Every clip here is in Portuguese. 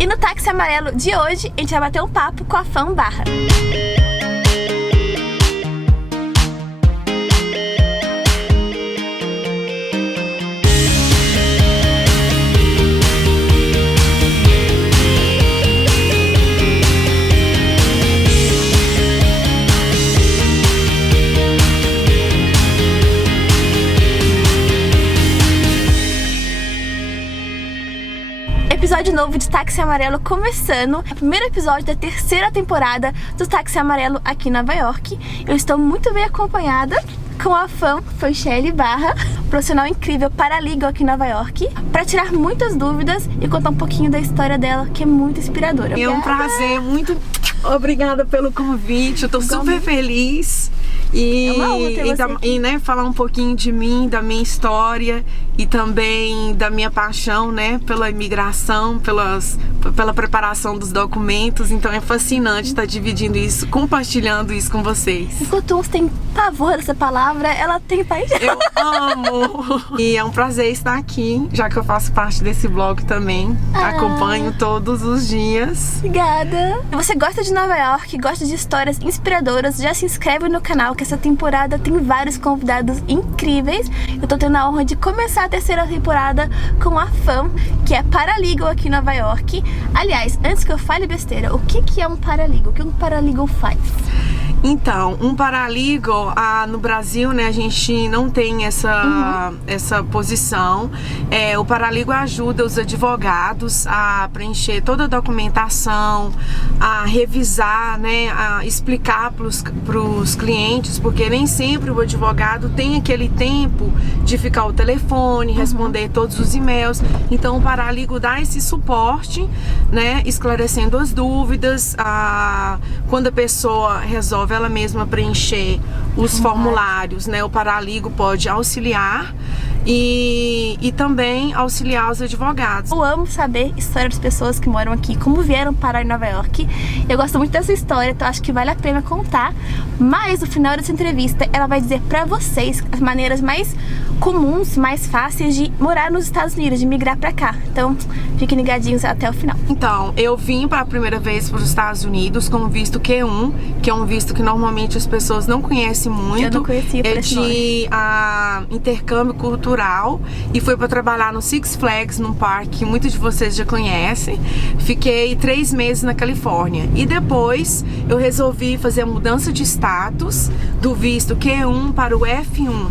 E no táxi amarelo de hoje, a gente vai bater um papo com a Fã Barra. Episódio novo de Táxi Amarelo começando, o primeiro episódio da terceira temporada do Táxi Amarelo aqui em Nova York. Eu estou muito bem acompanhada com a Fanchelle Barra, profissional incrível paralegal aqui em Nova York, para tirar muitas dúvidas e contar um pouquinho da história dela, que é muito inspiradora. É um prazer, muito obrigada pelo convite, eu tô super feliz. E, é uma honra ter você aqui. Né, falar um pouquinho de mim, da minha história e também da minha paixão, né, pela imigração, pela preparação dos documentos. Então é fascinante estar dividindo isso, compartilhando isso com vocês. Enquanto uns têm pavor dessa palavra, ela tem paixão. Eu amo! E é um prazer estar aqui, já que eu faço parte desse blog também. Acompanho todos os dias. Obrigada! Você gosta de Nova York, gosta de histórias inspiradoras, já se inscreve no canal, que essa temporada tem vários convidados incríveis. Eu tô tendo a honra de começar a terceira temporada com a Fã, que é paralegal aqui em Nova York. Aliás, antes que eu fale besteira, o que é um paralegal? O que um paralegal faz? Então, um paralegal, no Brasil, né, a gente não tem essa posição. O paralegal ajuda os advogados a preencher toda a documentação, a revisar, né, a explicar para os clientes, porque nem sempre o advogado tem aquele tempo de ficar ao telefone, responder todos os e-mails. Então, o paralegal dá esse suporte, né, esclarecendo as dúvidas, quando a pessoa resolve ela mesma preencher os formulários, né? O paralegal pode auxiliar e também auxiliar os advogados. Eu amo saber a história das pessoas que moram aqui, como vieram parar em Nova York. Eu gosto muito dessa história, então acho que vale a pena contar. Mas no final dessa entrevista, ela vai dizer pra vocês as maneiras mais comuns, mais fáceis de morar nos Estados Unidos, de migrar pra cá. Então, fiquem ligadinhos até o final. Então, eu vim pela primeira vez para os Estados Unidos com o visto Q1, que é um visto que normalmente as pessoas não conhecem muito. Eu não conhecia por esse nome. Intercâmbio cultural, e foi para trabalhar no Six Flags, num parque que muitos de vocês já conhecem. Fiquei 3 meses na Califórnia e depois eu resolvi fazer a mudança de status do visto Q1 para o F1.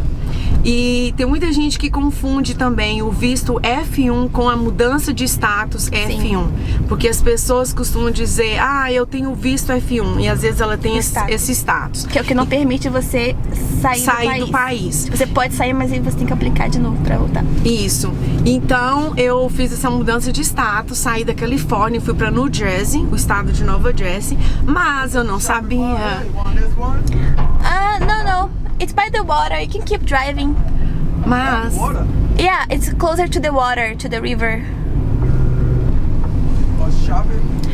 E tem muita gente que confunde também o visto F1 com a mudança de status F1. Porque as pessoas costumam dizer, eu tenho o visto F1. E às vezes ela tem esse status. Que é o que não permite você sair do país. Você pode sair, mas aí você tem que aplicar de novo pra voltar. Isso. Então eu fiz essa mudança de status, saí da Califórnia e fui pra New Jersey, o estado de Nova Jersey. Mas eu não sabia. No. It's by the water. You can keep driving. Mas yeah, it's closer to the water, to the river.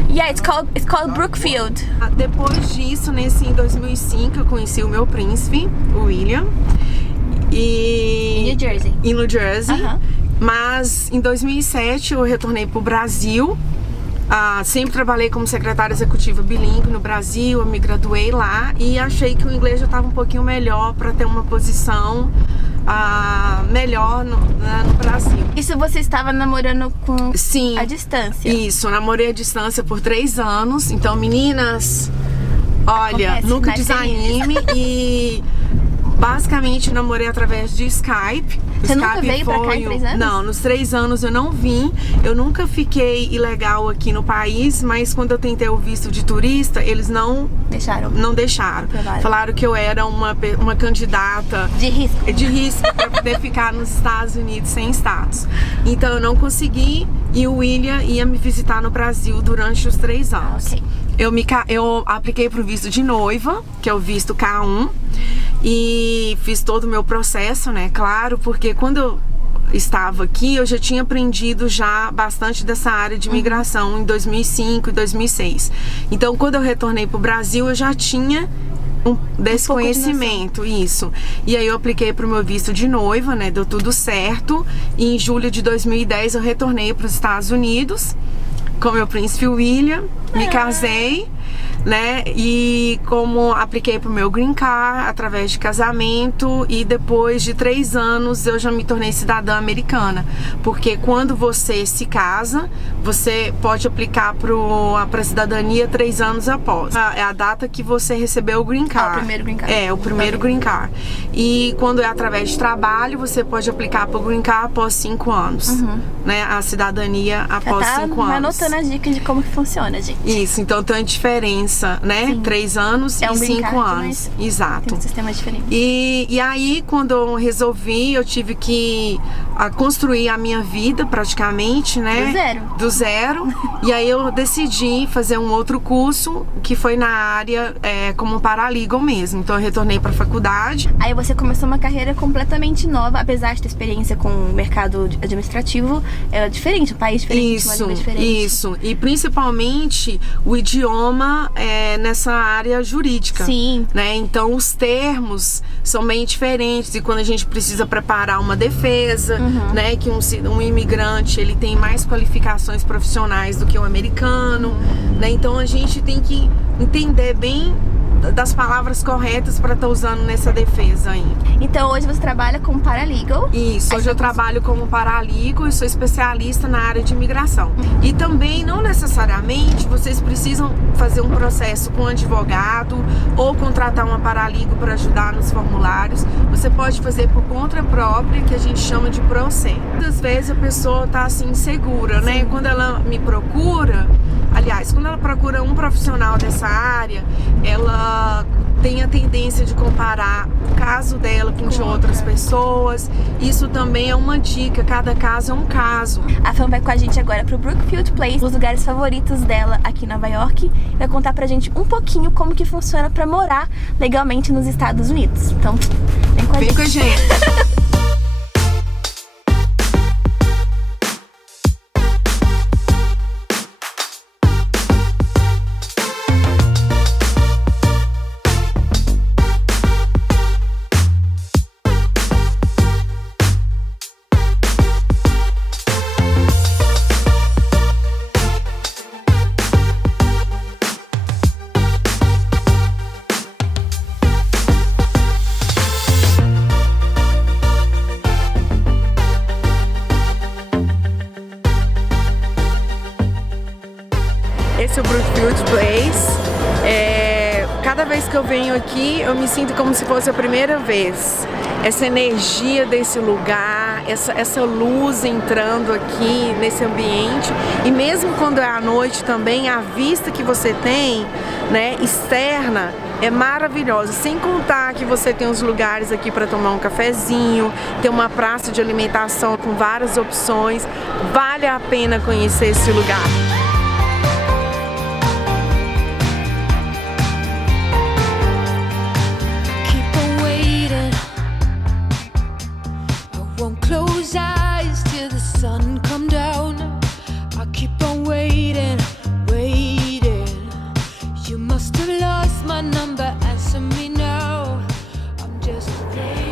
Yeah, it's called Brookfield. Depois disso, em 2005, eu conheci o meu príncipe, o William. Em New Jersey. Em New Jersey. Mas em 2007 eu retornei pro Brasil. Sempre trabalhei como secretária executiva bilíngue no Brasil, eu me graduei lá e achei que o inglês já estava um pouquinho melhor para ter uma posição melhor no Brasil. Isso você estava namorando com Sim, a distância? Isso, namorei à distância por 3 anos. Então, meninas, olha, nunca desanime. E basicamente namorei através de Skype. Você nunca veio pra cá em 3 anos? Não, nos 3 anos eu não vim. Eu nunca fiquei ilegal aqui no país, mas quando eu tentei o visto de turista, eles não deixaram. Falaram que eu era uma candidata de risco para poder ficar nos Estados Unidos sem status. Então eu não consegui e o William ia me visitar no Brasil durante os 3 anos. Eu apliquei pro visto de noiva, que é o visto K1. E fiz todo o meu processo, né? Claro, porque quando eu estava aqui, eu já tinha aprendido já bastante dessa área de imigração em 2005 e 2006. Então, quando eu retornei para o Brasil, eu já tinha desse conhecimento, isso. E aí eu apliquei para o meu visto de noiva, né? Deu tudo certo. E em julho de 2010 eu retornei para os Estados Unidos. com meu príncipe William, me casei, né? E como apliquei pro meu green card através de casamento, e depois de 3 anos eu já me tornei cidadã americana, porque quando você se casa, você pode aplicar pra cidadania 3 anos após. É a data que você recebeu o green card. O primeiro green card. É, o primeiro green card. E quando é através de trabalho, você pode aplicar pro green card após 5 anos, né? A cidadania após 5 anos. Anotando as dicas de como que funciona, gente. Isso, então tem uma diferença, né? Sim. 3 anos É um e green 5 card, anos. mas Exato. tem um sistema diferente. E aí, quando eu resolvi, eu tive que construir a minha vida praticamente, né? Do zero. E aí eu decidi fazer um outro curso que foi na área como paralegal mesmo. Então eu retornei para a faculdade. Aí você começou uma carreira completamente nova, apesar de ter experiência com o mercado administrativo, era diferente, um país diferente, uma língua diferente. Isso. E principalmente o idioma nessa área jurídica. Sim. Né? Então os termos são bem diferentes, e quando a gente precisa preparar uma defesa, né, que um imigrante ele tem mais qualificações profissionais do que o americano, né? Então a gente tem que entender bem das palavras corretas para estar usando nessa defesa aí. Então hoje você trabalha como paralegal? Isso, hoje eu trabalho como paralegal e sou especialista na área de imigração. E também, não necessariamente, vocês precisam fazer um processo com um advogado ou contratar uma paralegal para ajudar nos formulários. Você pode fazer por conta própria, que a gente chama de pro se. Muitas vezes a pessoa tá assim insegura, né? Quando ela me procura, aliás, quando ela procura um profissional dessa área, ela tem a tendência de comparar o caso dela com de outras pessoas. Isso também é uma dica, cada caso é um caso. A Fran vai com a gente agora pro Brookfield Place, os lugares favoritos dela aqui em Nova York, e vai contar pra gente um pouquinho como que funciona pra morar legalmente nos Estados Unidos. Então, vem com a gente. Vem com a gente. Esse é o Brookfield Place. Cada vez que eu venho aqui, eu me sinto como se fosse a primeira vez. Essa energia desse lugar, essa luz entrando aqui nesse ambiente. E mesmo quando é à noite também, a vista que você tem, né, externa, é maravilhosa. Sem contar que você tem os lugares aqui para tomar um cafezinho, tem uma praça de alimentação com várias opções. Vale a pena conhecer esse lugar.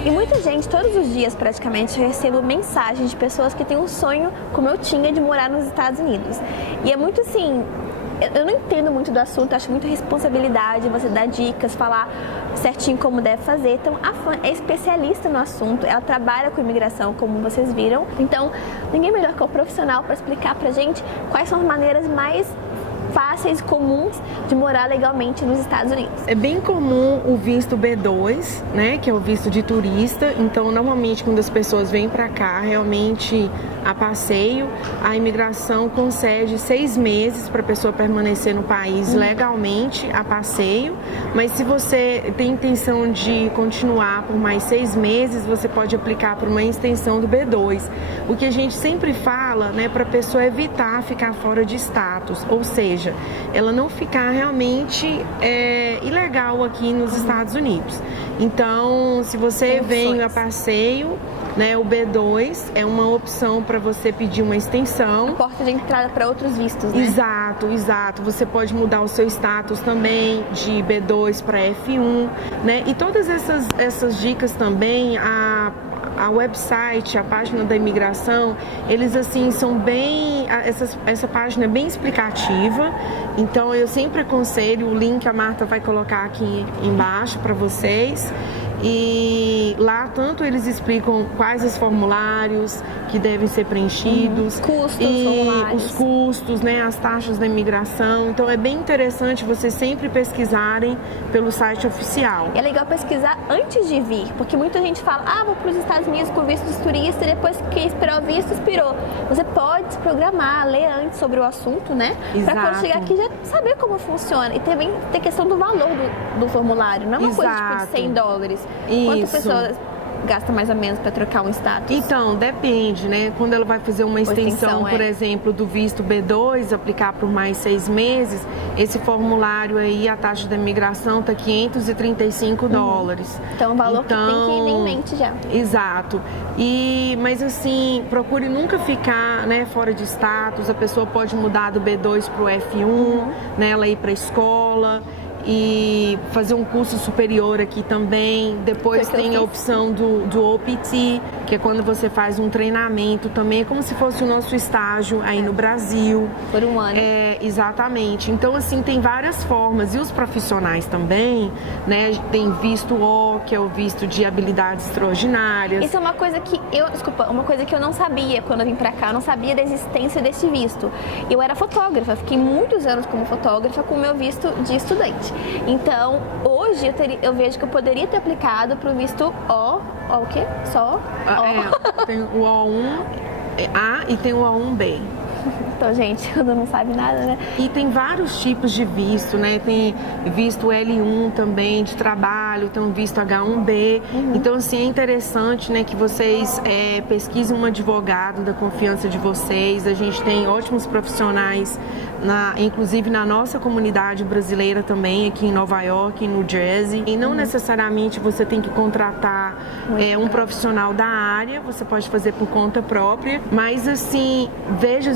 E muita gente, todos os dias praticamente, eu recebo mensagens de pessoas que têm um sonho, como eu tinha, de morar nos Estados Unidos. E é muito assim, eu não entendo muito do assunto, acho muita responsabilidade você dar dicas, falar certinho como deve fazer. Então a Fran é especialista no assunto, ela trabalha com imigração, como vocês viram. Então ninguém melhor que o profissional para explicar pra gente quais são as maneiras mais fáceis e comuns de morar legalmente nos Estados Unidos. É bem comum o visto B2, né, que é o visto de turista. Então, normalmente, quando as pessoas vêm para cá, realmente a passeio, a imigração concede 6 meses para a pessoa permanecer no país legalmente a passeio. Mas se você tem intenção de continuar por mais 6 meses, você pode aplicar por uma extensão do B2. O que a gente sempre fala, né, para a pessoa evitar ficar fora de status, ou seja, ela não ficar realmente ilegal aqui nos Estados Unidos. Então, se você vem a passeio, né, o B2 é uma opção para você pedir uma extensão. A porta de entrada para outros vistos, né? Exato. Você pode mudar o seu status também de B2 para F1, né? E todas essas dicas também, a website, a página da imigração, eles assim são bem, essa página é bem explicativa, então eu sempre aconselho, o link a Marta vai colocar aqui embaixo para vocês. E lá tanto eles explicam quais os formulários que devem ser preenchidos, os custos, né, as taxas da imigração. Então é bem interessante vocês sempre pesquisarem pelo site oficial. É legal pesquisar antes de vir, porque muita gente fala, vou para os Estados Unidos com visto de turista e depois que esperou o visto, expirou. Você pode se programar, ler antes sobre o assunto, né? Para quando chegar aqui já saber como funciona. E também tem questão do valor do formulário, não é uma coisa tipo de $100. Quantas pessoas gasta mais ou menos para trocar um status? Então, depende, né? Quando ela vai fazer uma extensão, por exemplo, do visto B2, aplicar por mais 6 meses, esse formulário aí, a taxa da imigração tá $535. Então, o valor que tem que ir em mente já. Exato. Mas assim, procure nunca ficar, né, fora de status. A pessoa pode mudar do B2 pro F1, né, ela ir para escola e fazer um curso superior aqui também. Depois tem a opção do OPT, que é quando você faz um treinamento também, é como se fosse o nosso estágio aí no Brasil. Por um ano. Exatamente. Então, assim, tem várias formas. E os profissionais também, né, tem visto O, que é o visto de habilidades extraordinárias. Isso é uma coisa que uma coisa que eu não sabia quando eu vim pra cá, eu não sabia da existência desse visto. Eu era fotógrafa, fiquei muitos anos como fotógrafa com o meu visto de estudante. Então, hoje eu vejo que eu poderia ter aplicado para o visto o quê? Só? Tem o O1A e tem o O1B. Então, gente, quando não sabe nada, né? E tem vários tipos de visto, né? Tem visto L1 também, de trabalho, tem um visto H1B. Então, assim, é interessante, né, que vocês pesquisem um advogado da confiança de vocês. A gente tem ótimos profissionais, inclusive na nossa comunidade brasileira também, aqui em Nova York, em New Jersey. E não necessariamente você tem que contratar um profissional da área, você pode fazer por conta própria. Mas, assim, veja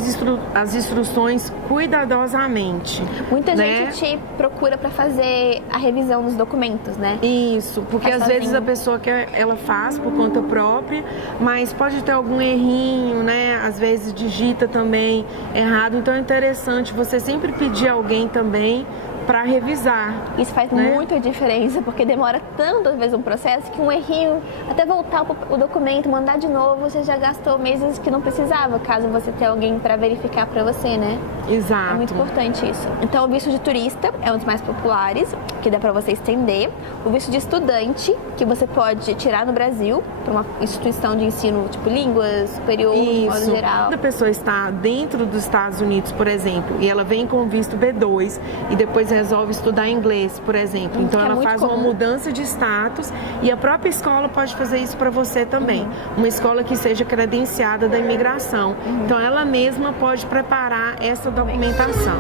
as instruções cuidadosamente. Muita gente te procura para fazer a revisão dos documentos, né? Isso, porque às vezes a pessoa ela faz por conta própria, mas pode ter algum errinho, né? Às vezes digita também errado, então é interessante você sempre pedir alguém também para revisar. Isso faz muita diferença, porque demora tanto, às vezes, um processo que um errinho, até voltar o documento, mandar de novo, você já gastou meses que não precisava, caso você tenha alguém para verificar para você, né? Exato. É muito importante isso. Então, o visto de turista é um dos mais populares, que dá para você estender. O visto de estudante, que você pode tirar no Brasil, para uma instituição de ensino, tipo línguas, superior, de modo geral. Quando a pessoa está dentro dos Estados Unidos, por exemplo, e ela vem com o visto B2 e depois resolve estudar inglês, por exemplo. Então ela faz uma mudança de status e a própria escola pode fazer isso para você também. Uma escola que seja credenciada da imigração. Então ela mesma pode preparar essa documentação.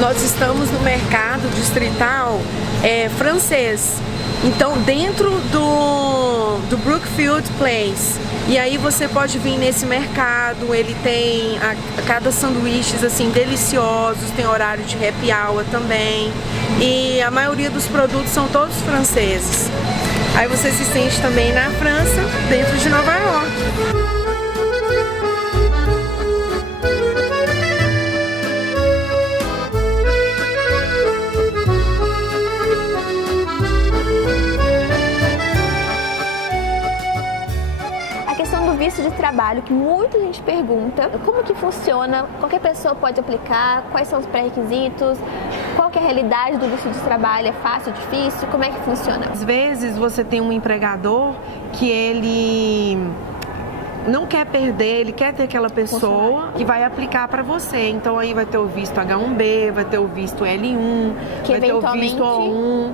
Nós estamos no mercado distrital francês, então dentro do Brookfield Place. E aí você pode vir nesse mercado, ele tem cada sanduíches assim deliciosos, tem horário de happy hour também. E a maioria dos produtos são todos franceses. Aí você se sente também na França, dentro de Nova York. Visto de trabalho, que muita gente pergunta como que funciona, qualquer pessoa pode aplicar, quais são os pré-requisitos, qual que é a realidade do visto de trabalho, é fácil, difícil, como é que funciona? Às vezes você tem um empregador que ele não quer perder, ele quer ter aquela pessoa que vai aplicar para você. Então aí vai ter o visto H1B, vai ter o visto L1, vai ter o visto O1.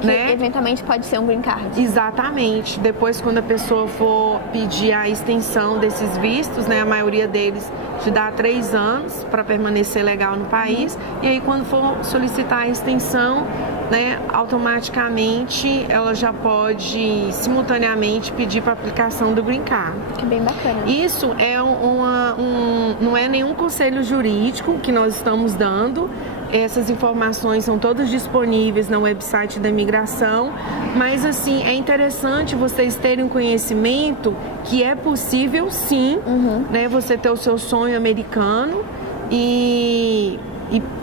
Que né? eventualmente pode ser um green card. Exatamente. Depois, quando a pessoa for pedir a extensão desses vistos, né, a maioria deles te dá 3 anos para permanecer legal no país. E aí, quando for solicitar a extensão, né, automaticamente ela já pode simultaneamente pedir para aplicação do green card. Que bem bacana. Isso é não é nenhum conselho jurídico que nós estamos dando. Essas informações são todas disponíveis no website da imigração, mas assim, é interessante vocês terem um conhecimento que é possível sim, né, você ter o seu sonho americano e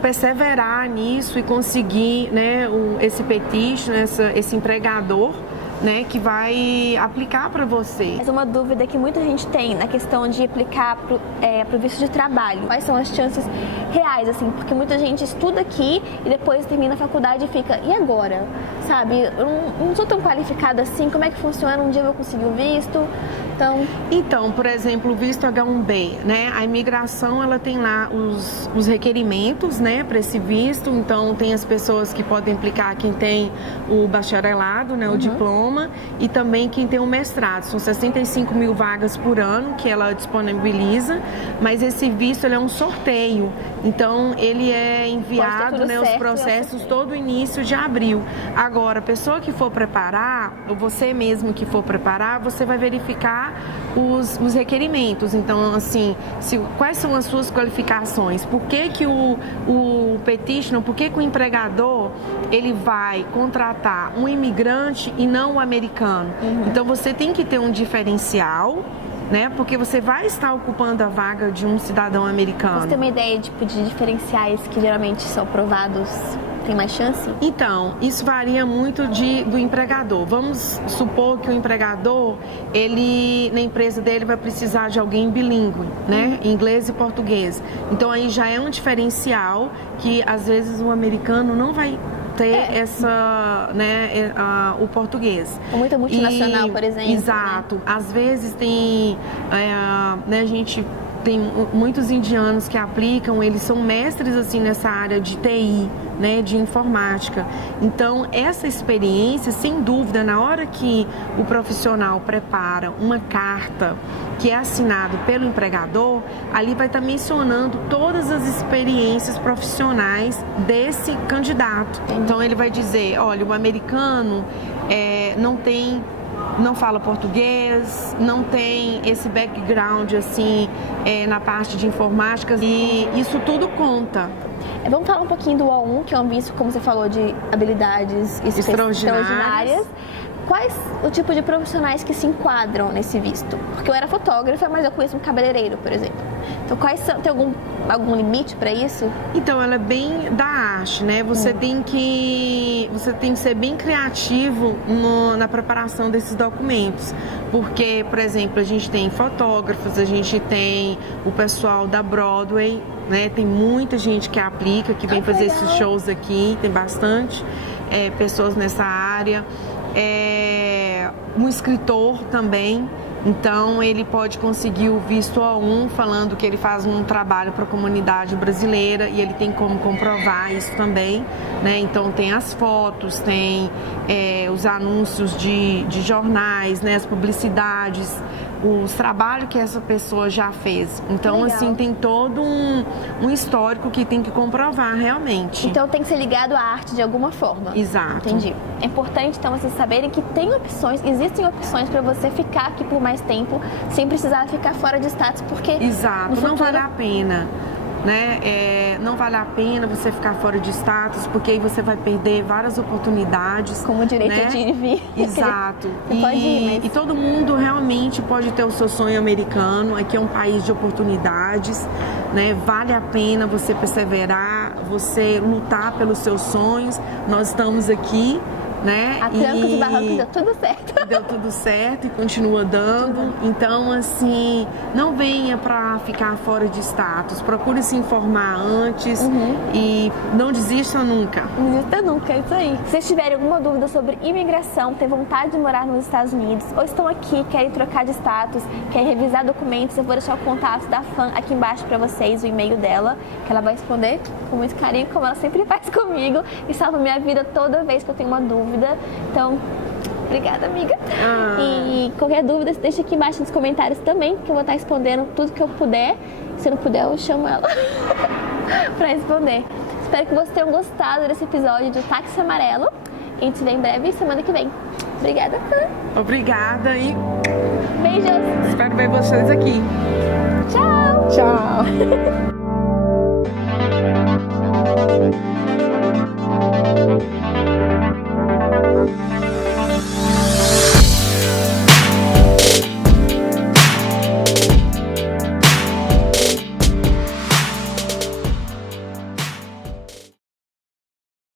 perseverar nisso e conseguir, né, esse petition, esse empregador, né, que vai aplicar para você. Mas uma dúvida que muita gente tem na questão de aplicar pro visto de trabalho. Quais são as chances reais, assim? Porque muita gente estuda aqui e depois termina a faculdade e fica, e agora? Sabe, eu não sou tão qualificada assim, como é que funciona? Um dia eu vou conseguir o visto? Então, por exemplo, o visto H1B, né? A imigração, ela tem lá os requerimentos, né, para esse visto. Então, tem as pessoas que podem aplicar, quem tem o bacharelado, né, o diploma, e também quem tem o mestrado. São 65 mil vagas por ano que ela disponibiliza, mas esse visto, ele é um sorteio. Então, ele é enviado, né, os processos todo início de abril. Agora, a pessoa que for preparar, ou você mesmo que for preparar, você vai verificar os requerimentos. Então, assim, quais são as suas qualificações? Por que o petitioner, por que o empregador, ele vai contratar um imigrante e não um americano? Então, você tem que ter um diferencial, né? Porque você vai estar ocupando a vaga de um cidadão americano. Você tem uma ideia de diferenciais que geralmente são aprovados? Tem mais chance? Então, isso varia muito do empregador. Vamos supor que o empregador, na empresa dele vai precisar de alguém bilíngue, né? Inglês e português. Então, aí já é um diferencial que, às vezes, o americano não vai ter o português. É muita multinacional, por exemplo. Exato. Né? Às vezes tem, a gente tem muitos indianos que aplicam, eles são mestres assim nessa área de TI, né, de informática. Então, essa experiência, sem dúvida, na hora que o profissional prepara uma carta que é assinado pelo empregador, ali vai estar mencionando todas as experiências profissionais desse candidato. Então, ele vai dizer, olha, o americano não fala português, não tem esse background assim na parte de informática, e isso tudo conta. Vamos falar um pouquinho do O1, que é um visto, como você falou, de habilidades extraordinárias. Quais o tipo de profissionais que se enquadram nesse visto? Porque eu era fotógrafa, mas eu conheço um cabeleireiro, por exemplo. Então, tem algum limite para isso? Então, ela é bem da arte, né? Você tem que ser bem criativo na preparação desses documentos. Porque, por exemplo, a gente tem fotógrafos, a gente tem o pessoal da Broadway, né? Tem muita gente que aplica, que vem fazer esses shows aqui, tem bastante pessoas nessa área. Um escritor também, então ele pode conseguir o visto O1 falando que ele faz um trabalho para a comunidade brasileira e ele tem como comprovar isso também, né? Então tem as fotos, tem os anúncios de jornais, né? As publicidades, os trabalhos que essa pessoa já fez. Então, assim, tem todo um histórico que tem que comprovar realmente. Então tem que ser ligado à arte de alguma forma. Exato. Entendi. É importante, então, vocês saberem que existem opções para você ficar aqui por mais tempo, sem precisar ficar fora de status, porque... Exato, não vale a pena. Né? Não vale a pena você ficar fora de status, porque aí você vai perder várias oportunidades. Como o direito, né, de ir e vir. Exato. Pode ir, mas... E todo mundo realmente pode ter o seu sonho americano. Aqui é um país de oportunidades, né? Vale a pena você perseverar, você lutar pelos seus sonhos. Nós estamos aqui, né? A trancos e barrancos deu tudo certo. Deu tudo certo e continua dando. Então, assim, não venha pra ficar fora de status. Procure se informar antes e não desista nunca. Não desista nunca, é isso aí. Se vocês tiverem alguma dúvida sobre imigração, ter vontade de morar nos Estados Unidos, ou estão aqui, querem trocar de status, querem revisar documentos, eu vou deixar o contato da Fan aqui embaixo pra vocês, o e-mail dela, que ela vai responder com muito carinho, como ela sempre faz comigo, e salva minha vida toda vez que eu tenho uma dúvida. dúvida. Então, obrigada, amiga. E qualquer dúvida, deixa aqui embaixo nos comentários também, que eu vou estar respondendo tudo que eu puder. Se eu não puder, eu chamo ela pra responder. Espero que vocês tenham gostado desse episódio do Táxi Amarelo. A gente se vê em breve semana que vem. Obrigada. Obrigada e beijos. espero ver vocês aqui. Tchau. Tchau.